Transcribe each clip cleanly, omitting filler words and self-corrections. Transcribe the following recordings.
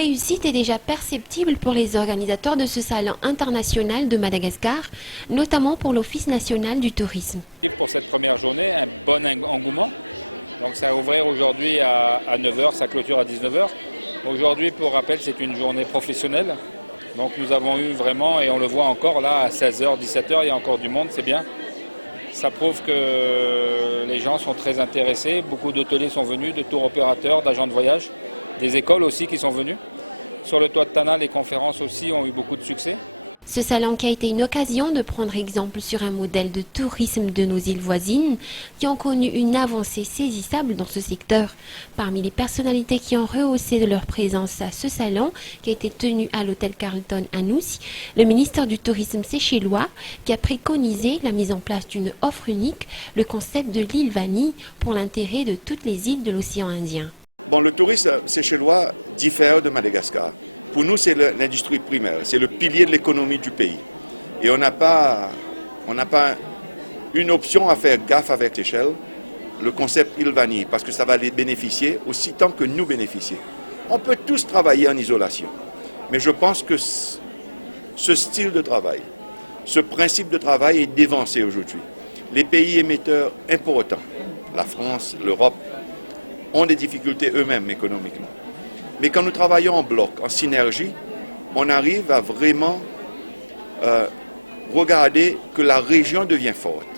réussite est déjà perceptible pour les organisateurs de ce salon international de Madagascar, notamment pour l'Office national du tourisme. Pour cette première journée, un bon engouement. Donc ça va ouvrir aujourd'hui à 9h, ça clôture à 19h. Aujourd'hui, pour rappel, c'est une journée professionnelle. Donc nous avons eu vraiment, et on le voit encore là, à 16h, 17h, il y a encore du monde, c'est bien. Ça prouve que les gens sont très intéressés. Beaucoup d'hôteliers sont venus, de tour opérateurs, d'agents de voyage, des écoles aussi qui sont venus. Sur le toit de Tana, les conférences aussi ont eu beaucoup de succès. Ce salon qui a été une occasion de prendre exemple sur un modèle de tourisme de nos îles voisines qui ont connu une avancée saisissable dans ce secteur. Parmi les personnalités qui ont rehaussé de leur présence à ce salon qui a été tenu à l'hôtel Carlton à Nousi, le ministère du Tourisme séchellois qui a préconisé la mise en place d'une offre unique, le concept de l'île Vanille pour l'intérêt de toutes les îles de l'océan Indien. Bon, le tourisme séchellois diffère de Madagascar. Pour nous, c'est l'industrie primaire, c'est le pilier de l'économie du pays. Et on n'a pas une option à faire gaffe avec l'échelle, le concept île Vanille, parce que ça va les bénéficier aussi tant que nous bénéficier. On peut tous travailler en isolation, mais je pense que ce style de travail, ce principe de travail est dévancé aujourd'hui. Les pays émetteurs importants, la France, l'Europe, ont des difficultés eux-mêmes économiquement. Mais quand nous travaillons en bloc, en synergie, on arrive à vraiment regarder que la région devient forte.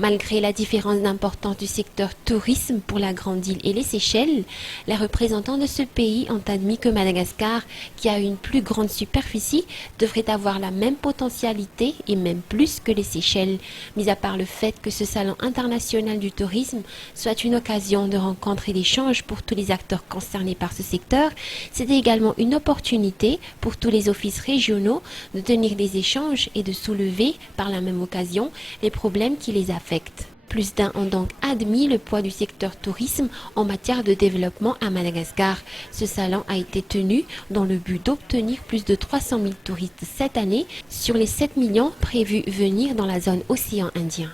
Malgré la différence d'importance du secteur tourisme pour la Grande Île et les Seychelles, les représentants de ce pays ont admis que Madagascar, qui a une plus grande superficie, devrait avoir la même potentialité et même plus que les Seychelles. Mis à part le fait que ce salon international du tourisme soit une occasion de rencontre et d'échange pour tous les acteurs concernés par ce secteur, c'était également une opportunité pour tous les offices régionaux de tenir des échanges et de soulever, par la même occasion, les problèmes qui les affectent. Plus d'un ont donc admis le poids du secteur tourisme en matière de développement à Madagascar. Ce salon a été tenu dans le but d'obtenir plus de 300 000 touristes cette année sur les 7 millions prévus venir dans la zone océan Indien.